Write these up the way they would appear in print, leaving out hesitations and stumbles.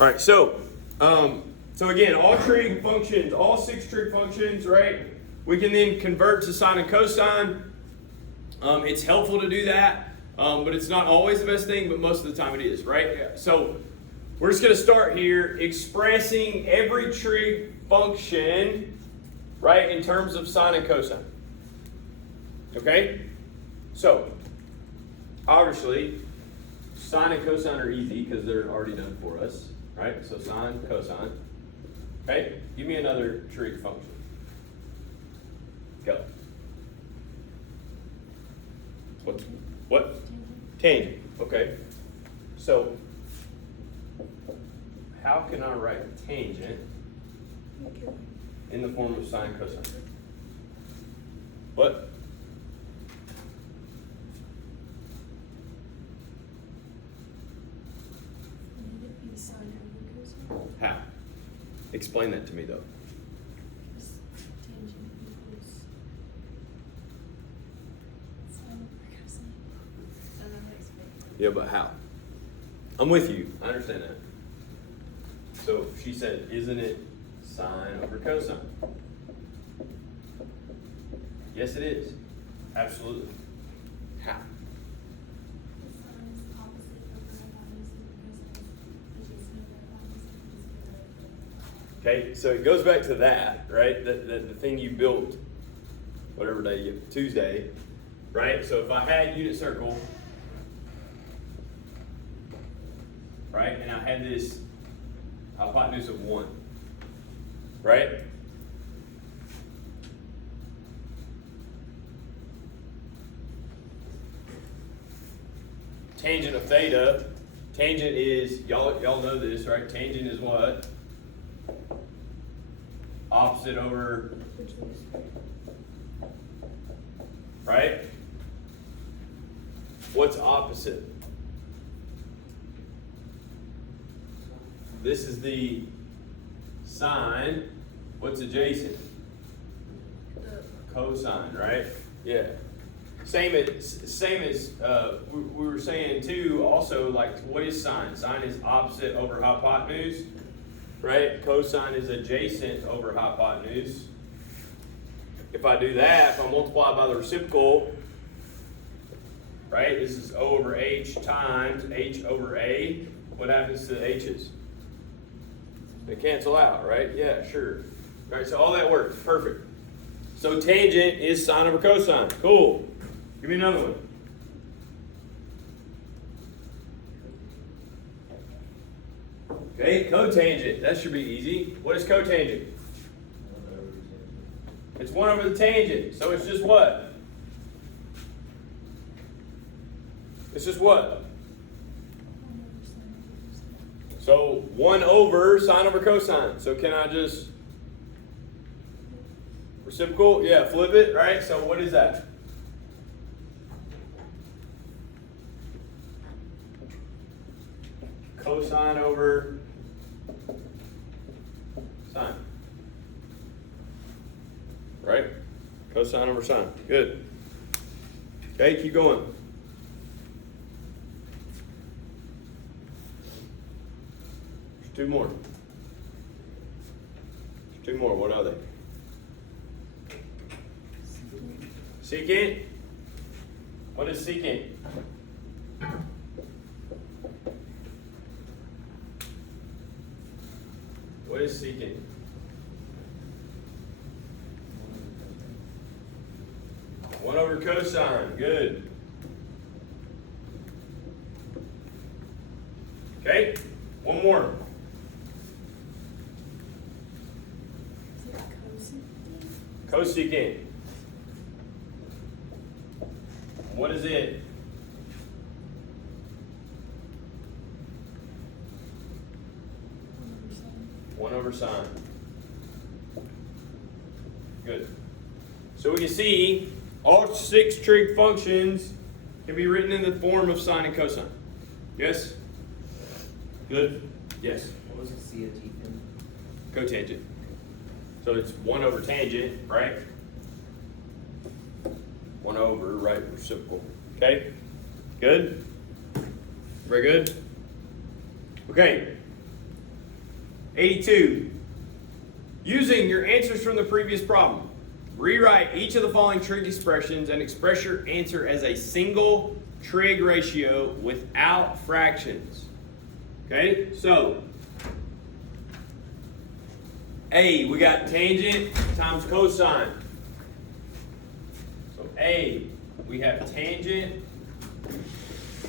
All right, so again, all trig functions, all 6 trig functions, right? We can then convert to sine and cosine. It's helpful to do that, but it's not always the best thing, but most of the time it is, right? So we're just going to start here expressing every trig function, right, in terms of sine and cosine. Okay? So, obviously, sine and cosine are easy because they're already done for us, right? So sine, cosine. Okay? Give me another trig function. Go. What? Tangent. Okay. So, how can I write tangent in the form of sine cosine? What? How? Explain that to me though. Yeah, but how? I'm with you. I understand that. So she said, isn't it sine over cosine? Yes, it is. Absolutely. How? Okay, so it goes back to that, right? The thing you built, whatever day you Tuesday, right? So if I had unit circle, right, and I had this hypotenuse of 1, right? Tangent of theta, tangent is, y'all know this, right? Tangent is what? Opposite over, right? What's opposite? This is the sine. What's adjacent? Cosine, right? Yeah. Same as we were saying too. Also, like, what is sine? Sine is opposite over hypotenuse, right? Cosine is adjacent over hypotenuse. If I do that, if I multiply by the reciprocal, right? This is O over H times H over A. What happens to the H's? They cancel out, right? Yeah, sure. All right, so all that works. Perfect. So tangent is sine over cosine. Cool. Give me another one. Okay, cotangent. That should be easy. What is cotangent? It's 1 over the tangent. So it's just what? It's just what? So 1 over sine over cosine. So can I just reciprocal? Yeah, flip it, right? So what is that? Cosine over sine. Right? Cosine over sine. Good. Okay, keep going. Two more. Two more. What are they? Secant. What is secant? What is secant? One over cosine. Good. Okay. One more. Cosecant. What is it? One over sine. Good. So we can see all 6 trig functions can be written in the form of sine and cosine. Yes? Good? Yes. What was the COT? Cotangent. So it's 1 over tangent, right? 1 over, right, reciprocal. Okay? Good? Very good? Okay. 82. Using your answers from the previous problem, rewrite each of the following trig expressions and express your answer as a single trig ratio without fractions. Okay, so A, we got tangent times cosine. So A, we have tangent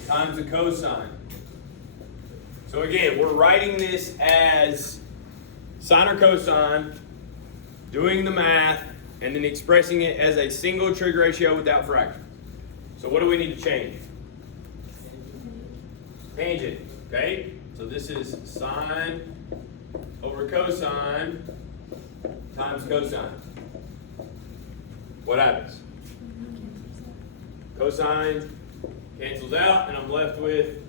times the cosine. So again, we're writing this as sine or cosine, doing the math, and then expressing it as a single trig ratio without fractions. So what do we need to change? Tangent, okay? So this is sine over cosine times cosine. What happens? Cosine cancels out, and I'm left with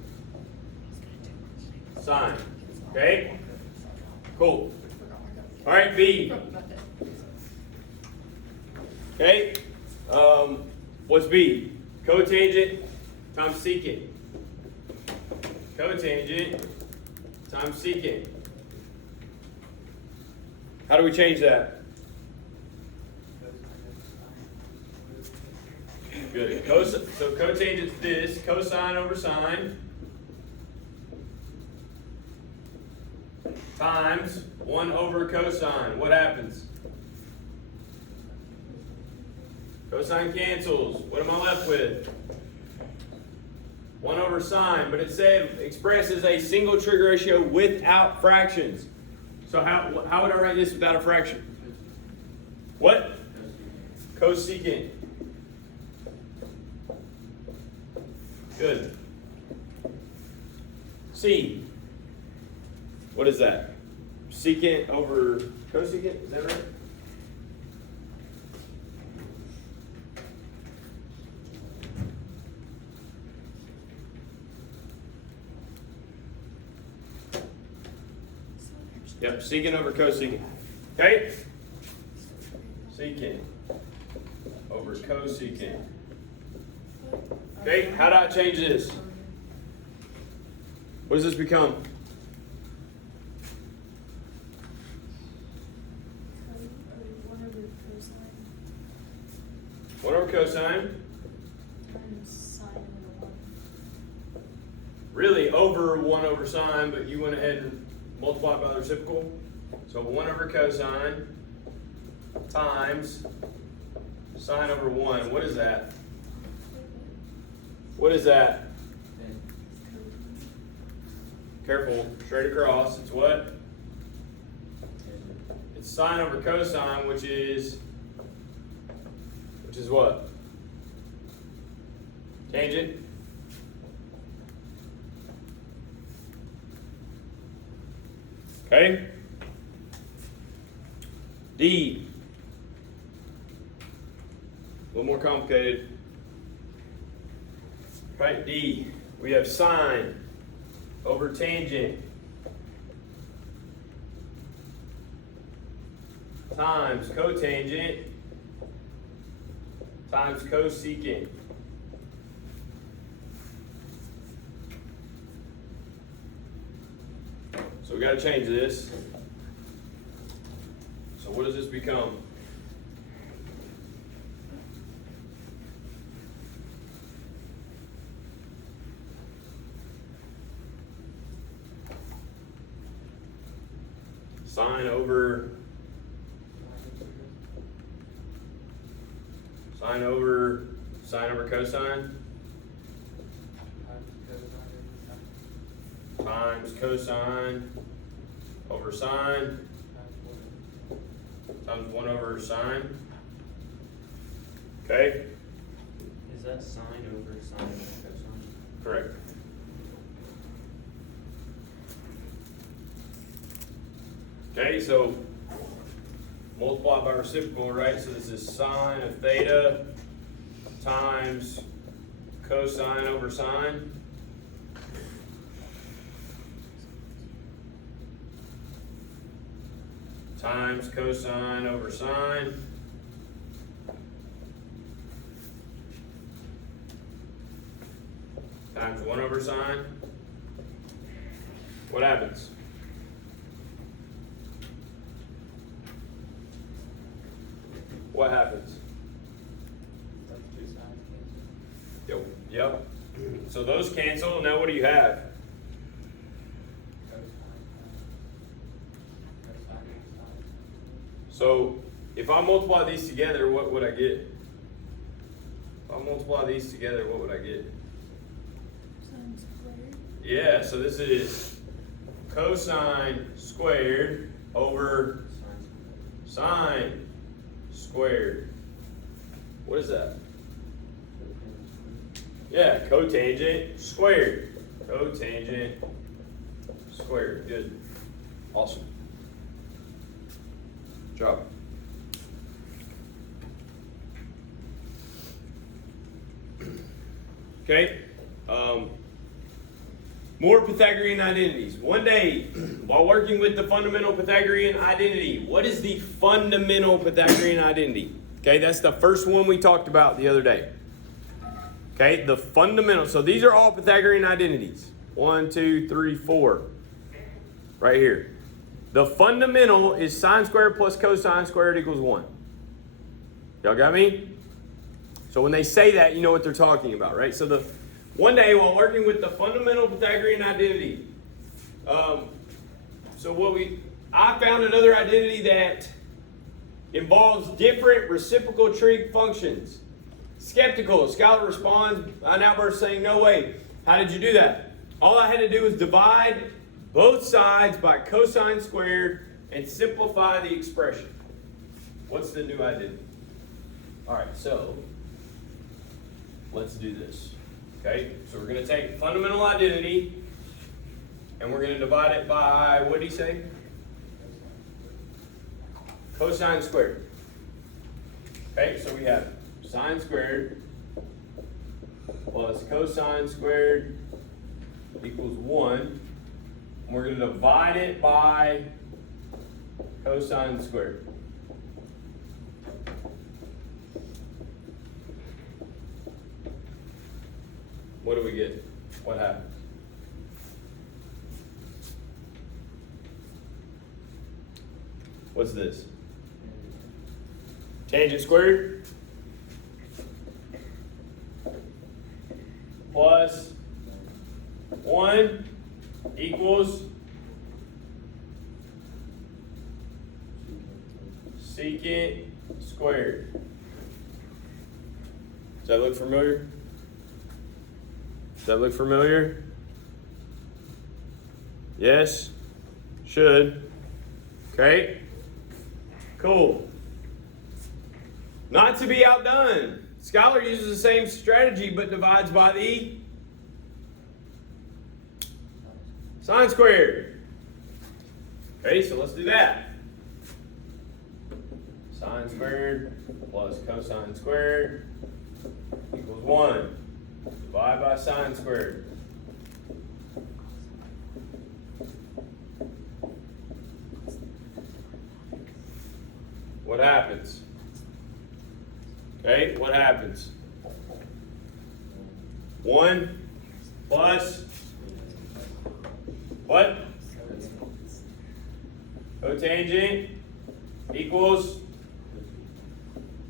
sine. Okay? Cool. All right, B. Okay? What's B? Cotangent times secant. Cotangent times secant. How do we change that? Good. So cotangent's this, cosine over sine, times 1 over cosine. What happens? Cosine cancels. What am I left with? 1 over sine, but it said expresses a single trig ratio without fractions. So how would I write this without a fraction? What? Cosecant. Good. C. What is that? Secant over cosecant, is that right? Yep, secant over cosecant. Okay? Secant over cosecant. Okay, how do I change this? What does this become? 1 over cosine. Times sine over 1. Really over 1 over sine, but you went ahead and multiplied by the reciprocal. So 1 over cosine times sine over 1. What is that? What is that? Careful, straight across. It's what? It's sine over cosine, which is what? Tangent. Okay? D. A little more complicated. Right, D. We have sine over tangent times cotangent times cosecant. So we got to change this. So what does this become? Sine over cosine times cosine over sine times 1 over sine. Okay? Is that sine over sine over cosine? Correct. Okay, so multiply by reciprocal, right? So this is sine of theta times cosine over sine. Times cosine over sine. Times 1 over sine. What happens? what happens? Those two sides cancel. Yep. So those cancel. Now what do you have? Cosine equals sine. So if I multiply these together, what would I get? If I multiply these together, what would I get? Sine squared. Yeah, so this is cosine squared over sine squared. What is that? Yeah, cotangent squared. Cotangent squared. Good. Awesome. Good job. Okay. More Pythagorean identities. One day, while working with the fundamental Pythagorean identity, what is the fundamental Pythagorean identity? Okay, that's the first one we talked about the other day. Okay, the fundamental. So these are all Pythagorean identities. 1, 2, 3, 4. Right here. The fundamental is sine squared plus cosine squared equals 1. Y'all got me? So when they say that, you know what they're talking about, right? So one day while working with the fundamental Pythagorean identity, I found another identity that involves different reciprocal trig functions. Skeptical, scholar responds, an outburst saying, no way. How did you do that? All I had to do was divide both sides by cosine squared and simplify the expression. What's the new identity? All right, so let's do this. Okay, so we're going to take fundamental identity and we're going to divide it by, what did he say? Cosine squared. Okay, so we have sine squared plus cosine squared equals 1. And we're going to divide it by cosine squared. What do we get? What happens? What's this? Tangent squared plus 1 equals secant squared. Does that look familiar? Does that look familiar? Yes? Should. Okay? Cool. Not to be outdone. Scholar uses the same strategy but divides by the sine squared. Okay, so let's do that. Sine squared plus cosine squared equals 1. Divide by sine squared. What happens? Okay, what happens? 1 plus what? Cotangent equals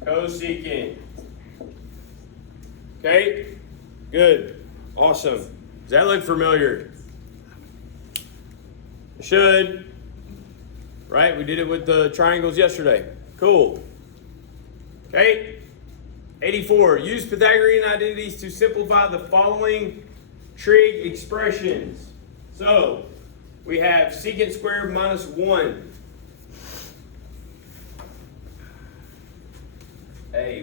cosecant. Okay? Good. Awesome. Does that look familiar? It should. Right? We did it with the triangles yesterday. Cool. Okay? 84. Use Pythagorean identities to simplify the following trig expressions. So, we have secant squared minus 1.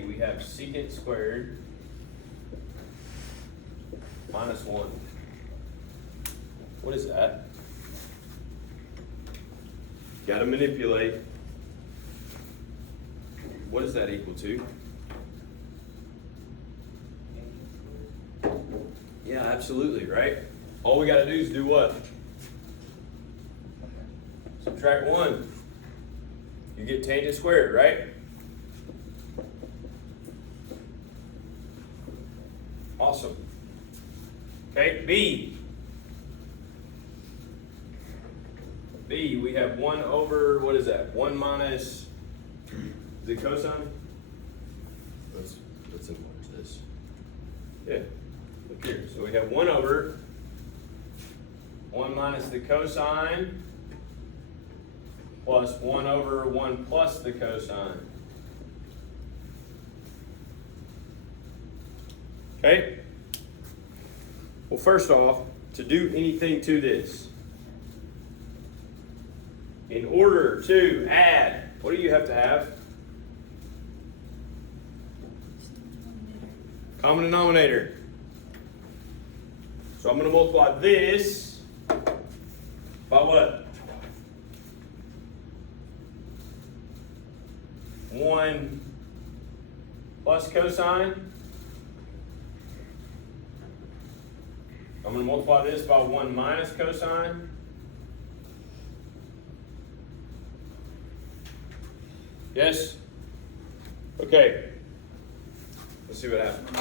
We have secant squared minus 1. What is that? Got to manipulate. What is that equal to? Yeah, absolutely, right? All we got to do is do what? Subtract 1. You get tangent squared, right? Awesome. Okay, B. B, we have 1 over, what is that? 1 minus, is it cosine? let's enlarge this. Yeah, look here. So we have 1 over 1 minus the cosine plus 1 over 1 plus the cosine. Okay? Well, first off, to do anything to this, in order to add, what do you have to have? Common denominator. So I'm going to multiply this by what? 1 plus cosine. I'm going to multiply this by 1 minus cosine. Yes? Okay. Let's see what happens.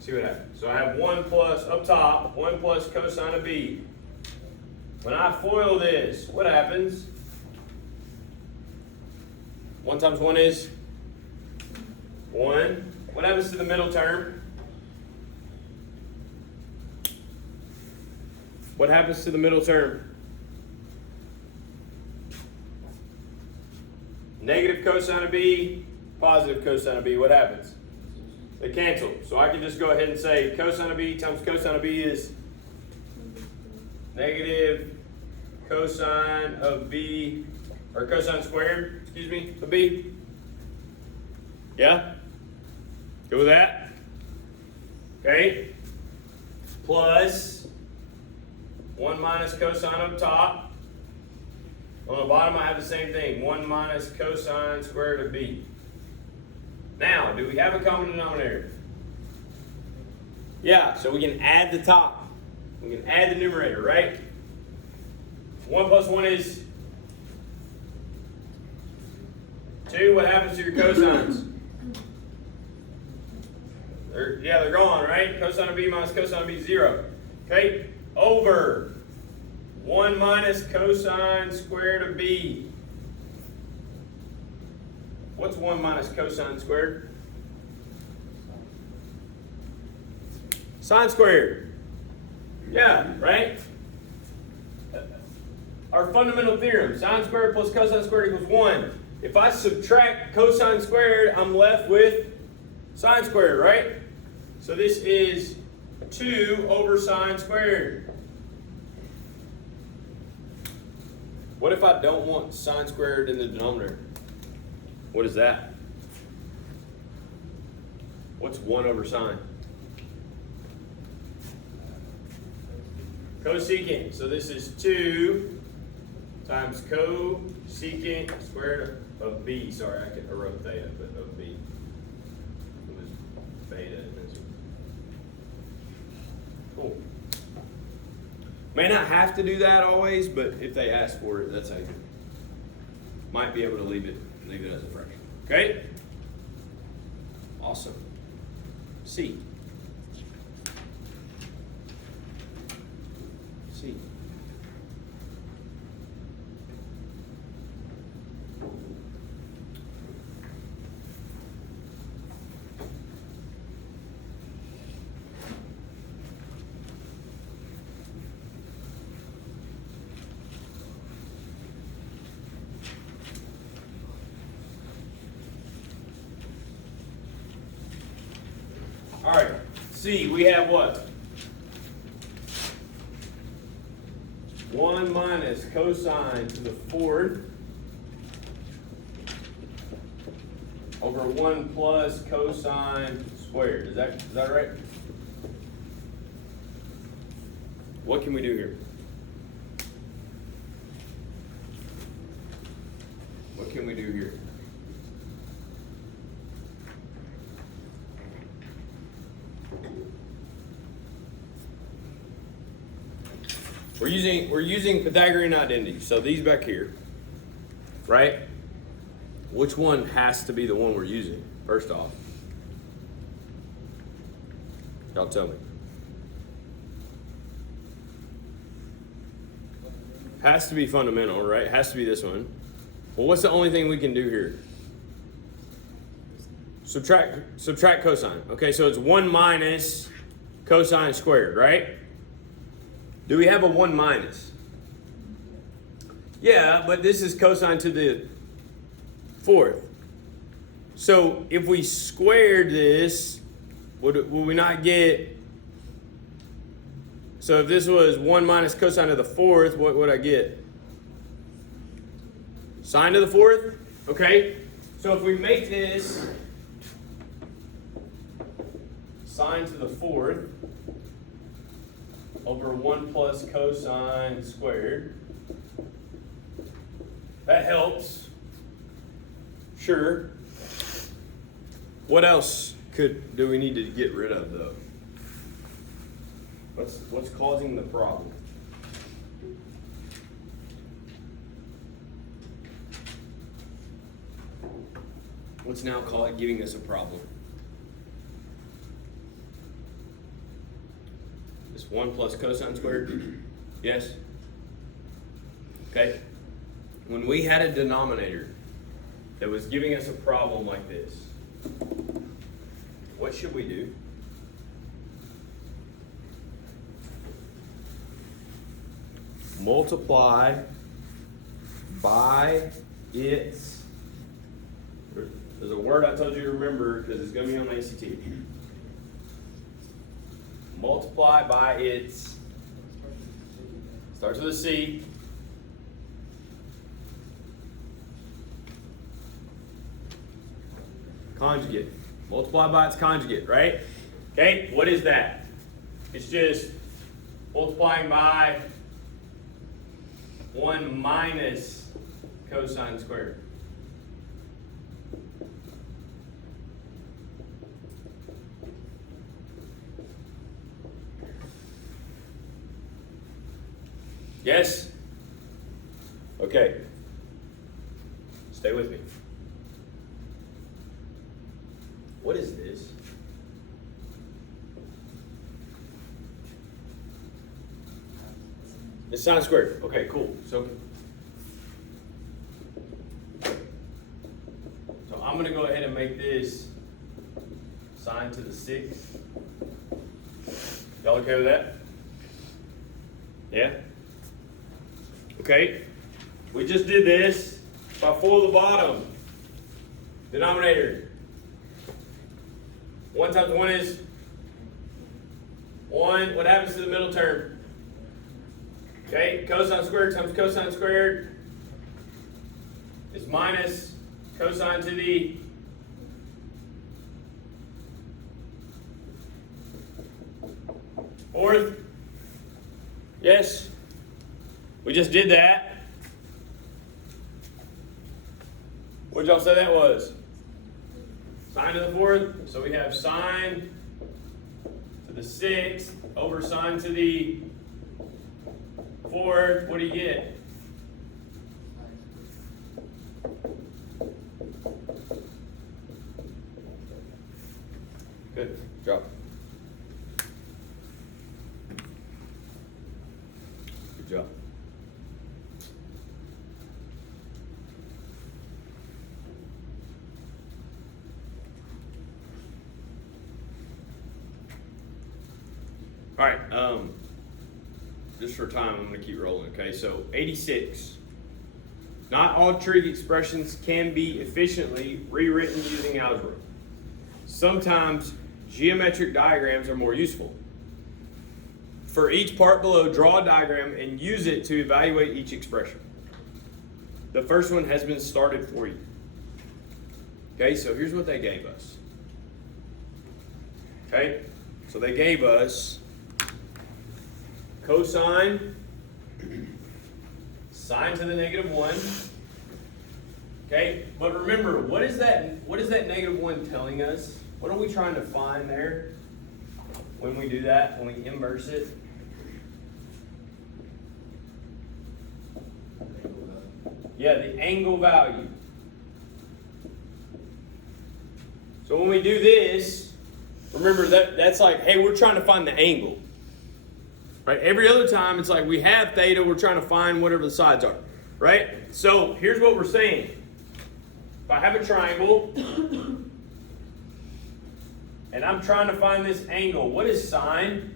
See what happens. So I have 1 plus, up top, 1 plus cosine of b. When I FOIL this, what happens? 1 times 1 is 1. What happens to the middle term? What happens to the middle term? Negative cosine of b, positive cosine of b. What happens? They cancel. So I can just go ahead and say cosine of b times cosine of b is negative cosine of b, or cosine squared, excuse me, of b. Yeah? Good with that? Okay. Plus 1 minus cosine up top. On the bottom I have the same thing, 1 minus cosine squared of b. Now, do we have a common denominator? Yeah, so we can add the top. We can add the numerator, right? 1 plus 1 is 2. What happens to your cosines? They're gone, right? Cosine of b minus cosine of b is 0. Okay, over 1 minus cosine squared of b. What's 1 minus cosine squared? Sine squared. Yeah, right? Our fundamental theorem, sine squared plus cosine squared equals 1. If I subtract cosine squared, I'm left with sine squared, right? So this is 2 over sine squared. What if I don't want sine squared in the denominator? What is that? What's 1 over sine? Cosecant. So this is 2 times cosecant squared of b. Sorry, I wrote theta, but of b. It was beta. Cool. May not have to do that always, but if they ask for it, that's how you might be able to leave it as a fraction. Okay? Awesome. C. C. All right, C, we have what? 1 minus cosine to the 4th over 1 plus cosine squared. Is that right? What can we do here? What can we do here? We're using Pythagorean identity. So these back here, right? Which one has to be the one we're using? First off, y'all tell me. Has to be fundamental, right? Has to be this one. Well, what's the only thing we can do here? subtract cosine. Okay, so it's 1 minus cosine squared, right? Do we have a 1 minus? Yeah, but this is cosine to the 4th. So if we squared this, would we not get... So if this was 1 minus cosine to the 4th, what would I get? Sine to the 4th? Okay. So if we make this sine to the 4th over 1 plus cosine squared, that helps. Sure. What else do we need to get rid of though? What's causing the problem? What's now giving us a problem? This 1 plus cosine squared? Yes? Okay. When we had a denominator that was giving us a problem like this, what should we do? Multiply by its, there's a word I told you to remember because it's going to be on the ACT. Multiply by its, starts with a C. Conjugate. Multiply by its conjugate, right? Okay, what is that? It's just multiplying by 1 minus cosine squared. Yes? Okay. Stay with me. What is this? It's sine squared. Okay, cool. So I'm going to go ahead and make this sine to the 6th. Y'all okay with that? Yeah? Okay. We just did this. If I foil the bottom, denominator. 1 times 1 is 1. What happens to the middle term? Okay, cosine squared times cosine squared is minus cosine to the fourth. Yes? We just did that. What did y'all say that was? Sine to the 4th. So we have sine to the 6th over sine to the 4th. What do you get? Good. Drop. Good job. All right, just for time, I'm going to keep rolling, okay? So 86. Not all trig expressions can be efficiently rewritten using algebra. Sometimes geometric diagrams are more useful. For each part below, draw a diagram and use it to evaluate each expression. The first one has been started for you. Okay, so here's what they gave us. Okay, so they gave us cosine, sine to the -1. Okay, but remember, what is that -1 telling us? What are we trying to find there when we do that, when we inverse it? Yeah, the angle value. So when we do this, remember that's like, hey, we're trying to find the angle. Right? Every other time, it's like we have theta, we're trying to find whatever the sides are. Right? So here's what we're saying. If I have a triangle, and I'm trying to find this angle. What is sine?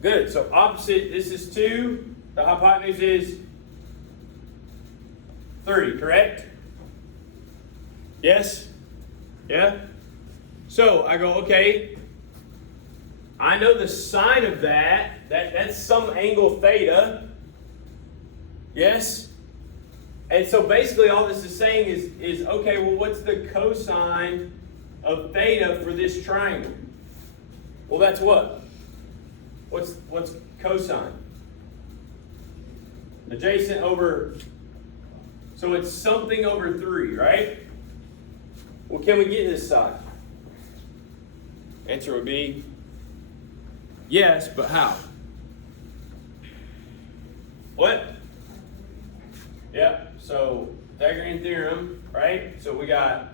Good, so opposite, this is 2, the hypotenuse is 3, correct? Yes? Yeah? So I go, okay, I know the sine of that's some angle theta. Yes? And so basically all this is saying is okay, well, what's the cosine of theta for this triangle? Well, that's what? What's cosine? Adjacent over, so it's something over 3, right? Well, can we get this side? Answer would be yes, but how? What? Yep, so Pythagorean theorem, right? So we got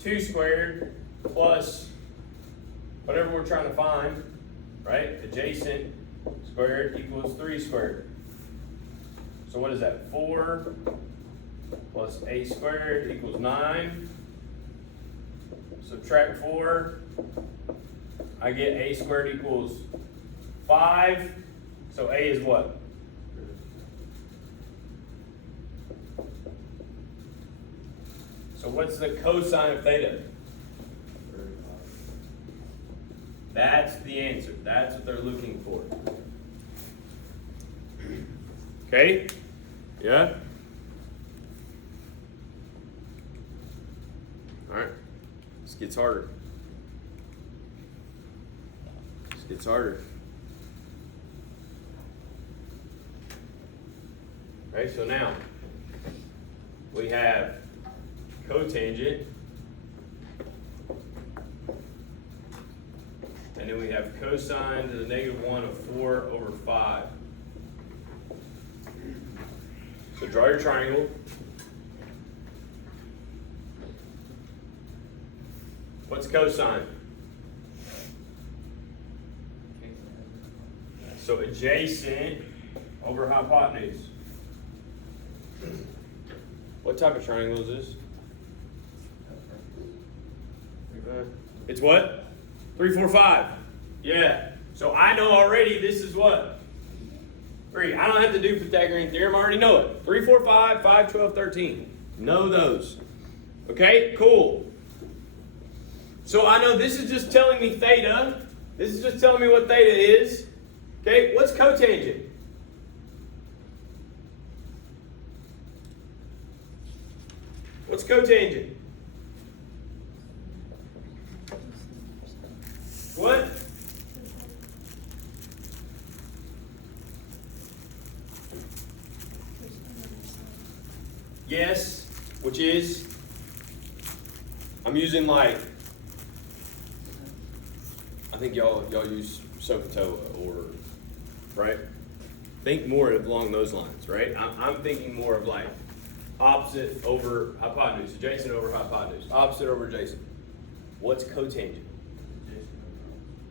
2 squared plus whatever we're trying to find, right? Adjacent squared equals 3 squared. So what is that? 4 plus a squared equals 9. Subtract 4. I get a squared equals 5. So a is what? So what's the cosine of theta? That's the answer. That's what they're looking for. Okay? Yeah? Alright. This gets harder. This gets harder. Right, so now we have cotangent, and then we have cosine to the -1 of 4 over 5. So draw your triangle. What's cosine? So adjacent over hypotenuse. What type of triangle is this? It's what? 3, 4, 5. Yeah. So I know already this is what? 3. I don't have to do Pythagorean theorem. I already know it. 3, 4, 5, 5, 12, 13. Know those. Okay, cool. So I know this is just telling me theta. This is just telling me what theta is. Okay, what's cotangent? What's cotangent? What? Yes, which is, I'm using like, I think y'all use SOHCAHTOA or, right? Think more along those lines, right? I'm thinking more of like opposite over hypotenuse, adjacent over hypotenuse, opposite over adjacent. What's cotangent?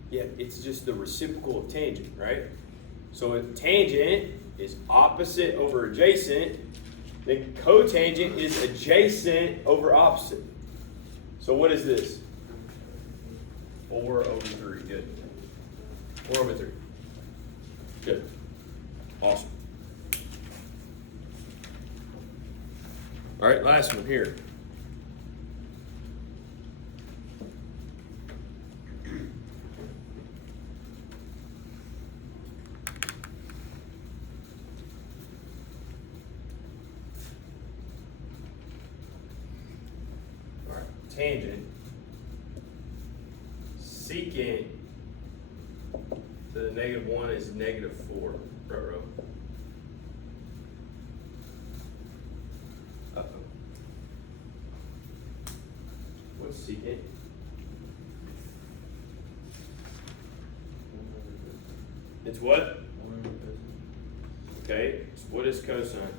Yeah, it's just the reciprocal of tangent, right? So a tangent is opposite over adjacent, then cotangent is adjacent over opposite. So what is this? 4 over 3, good. 4 over 3. Good. Awesome. All right, last one here. All right, tangent. Secant to the -1 is -4. Row. Uh-oh. What's secant? It's what? Okay, so what is cosine?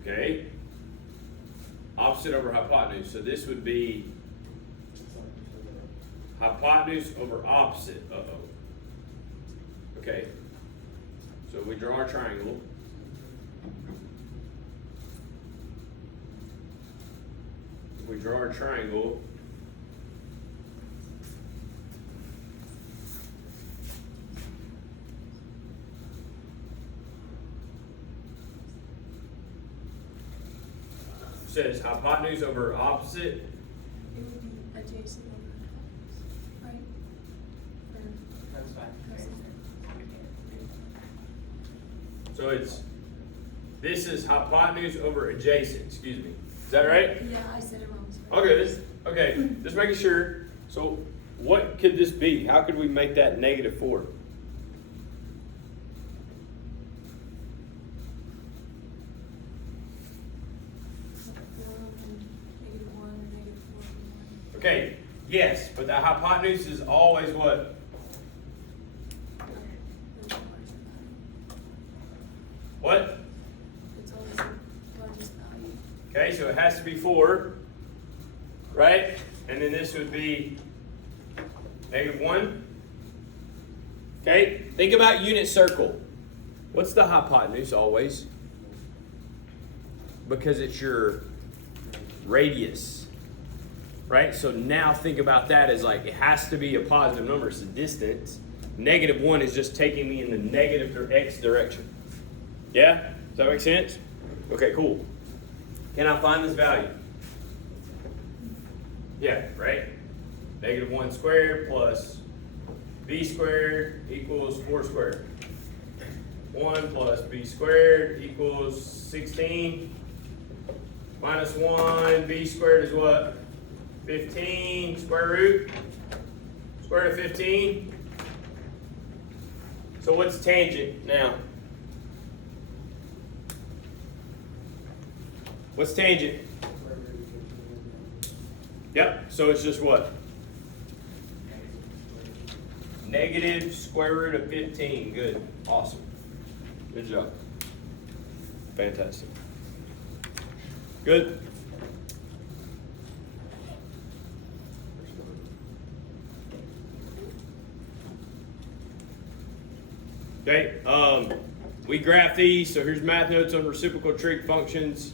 Okay. Opposite over hypotenuse. So this would be hypotenuse over opposite. Uh-oh. Okay. So we draw our triangle. we draw our triangle, says hypotenuse over opposite. It would be adjacent over hypotenuse, right? Or That's fine. cosine. So this is hypotenuse over adjacent, excuse me. Is that right? Yeah, I said it wrong. Sorry. Okay, just making sure. So what could this be? How could we make that -4? -1 or -4. Okay, yes, but the hypotenuse is always what? What? It's always the largest value. Okay, so it has to be 4, right? And then this would be -1. Okay, think about unit circle. What's the hypotenuse always? Because it's your radius, right? So now think about that as like it has to be a positive number. It's the distance. -1 is just taking me in the negative x direction. Yeah? Does that make sense? Okay, cool. Can I find this value? Yeah, right? -1 squared plus b squared equals 4 squared. 1 plus b squared equals 16. Minus 1, b squared is what? 15, square root. Square root of 15. So what's tangent now? What's tangent? Yep, so it's just what? Negative square root of 15. Good. Awesome. Good job. Fantastic. Good. Okay, we graph these, so here's math notes on reciprocal trig functions.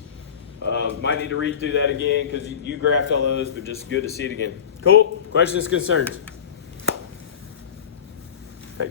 Might need to read through that again because you graphed all those, but just good to see it again. Cool. Questions, concerns? Okay.